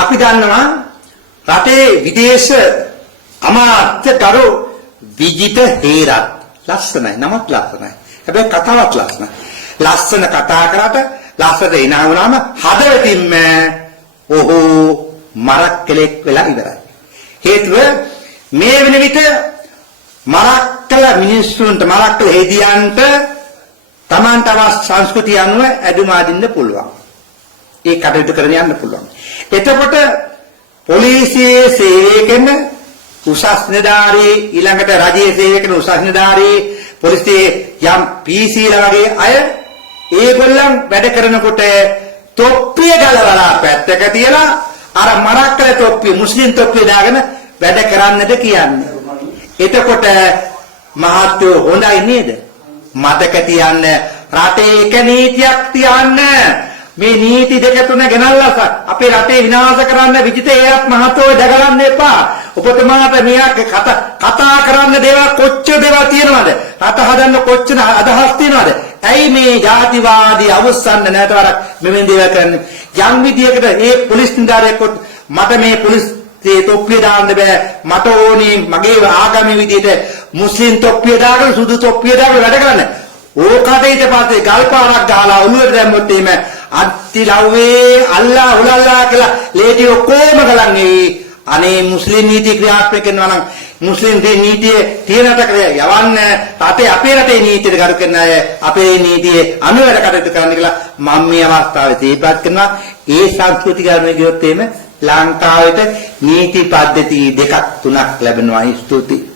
අපි දන්නවා රටේ විදේශ අමාත්‍යකරු විජිත හේරත් ලස්සනයි නමත් ලස්සනයි. හැබැයි කතාවත් ලස්සනයි. ලස්සන කතා කරාට ලස්සනට එනා වුණාම හදවතින්ම ඔහු මරක් කෙලෙක් වෙලා ඉවරයි. හේතුව මේ වෙන විට මරක් කළ මිනිස්සුන්ට මරක් කළ හෙදියන්ට Tamanට අවශ්‍ය සංස්කෘතිය අනුව ඇදුම අදින්න පුළුවන්. ඒ කටයුතු කරගෙන යන්න පුළුවන්. එතකොට පොලිසියේ සේවය කරන උසස් නිලධාරී ඊළඟට රජයේ සේවය කරන උසස් නිලධාරී පොලිසියේ යම් පීසීලා වගේ අය ඒගොල්ලන් වැඩ කරනකොට තොප්පිය ගලවලා පැත්තක තියලා අර මරක් කළ තොප්පිය මුස්ලිම් තොප්පිය දාගෙන වැඩ කරන්නද කියන්නේ. එතකොට මහත්වෝ හොඳයි නේද? මතක තියන්න රටේ එක නීතියක් තියන්න. මේ නීති දෙක තුන ගෙනල්ලා අපේ රටේ විනාශ කරන්න විජිත ඒත් මහත්වෝ දගලන්න එපා. ඔබතුමාට මෙයක් කතා කරන්න දේවල් කොච්චර දේවල් තියෙනවද? රට හදන්න කොච්චර අදහස් තියෙනවද? ඇයි මේ ජාතිවාදී අවස්සන්න නැතවරක් මෙවෙන් දේවල් කරන්නේ? යම් විදියකට මේ පොලිස් නිලධාරියෙක් මට මේ පොලිස් තොප්පිය දාන්න බෑ. මට ඕනේ මගේ ආගමේ විදියට මුස්ලිම් තොප්පිය දාගෙන සුදු තොප්පිය දාගෙන වැඩ කරන්න. ඕකට ඊට පස්සේ ගල්පාරක් ගහලා ඔළුවට දැම්මොත් එහෙම අත්තිලව්වේ අල්ලා උලල්ලා කියලා ලේටි ඔක්කොම ගලන් අනේ මුස්ලිම් නීති ක්‍රියාත්මක කරනවා නම් මුස්ලිම් නීතියේ තියෙනට යවන්න රටේ අපේ රටේ නීතියට ගරු කරන අය අපේ නීතියේ අනුවර කටයුතු කරන්න කියලා මම මේ අවස්ථාවේ තීපත් කරනවා. ඒ සංස්කෘතික කර්මයේ ගියොත් එහෙම ලංකාවට නීති පද්ධති දෙකක් තුනක් ලැබෙනවා. ස්තුතියි.